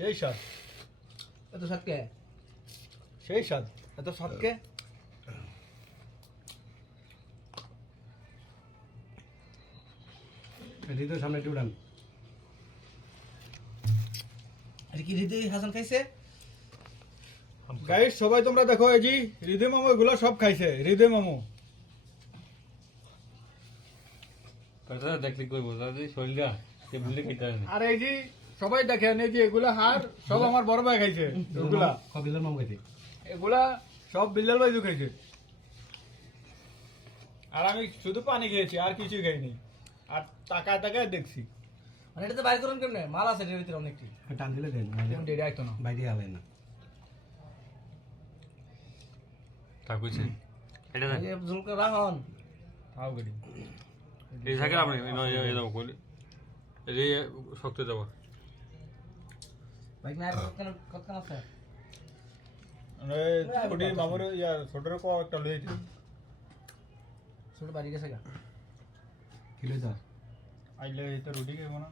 সেই স্বাদ এত স্বাদ কে? সেই স্বাদ এত স্বাদ কে হৃদয় সামনে একটু উড়ান। এটা কি হৃদয় হাসান খাইছে? গাইস সবাই তোমরা দেখো এই জি হৃদয় মামু এগুলো সব খাইছে হৃদয় মামু কথা দেখলি কই বোঝা যে শরীরটা সে ভুলে খেতে আসে আর এই জি সবাই দেখেন এই যে এগুলা হার সব আমার বড় ভাই খাইছে এগুলা কবিলের মাম খাইছে। এগুলা সব বিল্লাল ভাই খাইছে আর আমি শুধু পানি খেয়েছি আর কিছুই খাইনি আর তাকায় তাকায় দেখছি মানে এটা তো বাইর করুন কেমনে? মাল আছে এর ভিতরে অনেকটি। টান দিলে দেন, যেমন ডেডে আইতো না। বাইরে আলে না। তা কইছে এটা এই যে ঝুলকা রাহন। তাও করি এই থাকে আপনি এই দাও কইলে এই শক্ত যাবা বাইক না কত আছে? ছোটি মামুর ইয়া ছোটর কো একটা লইছি ছোট বাড়ি গেছে গা। কি লইতা? আইলে এটা রুটি খাইবো না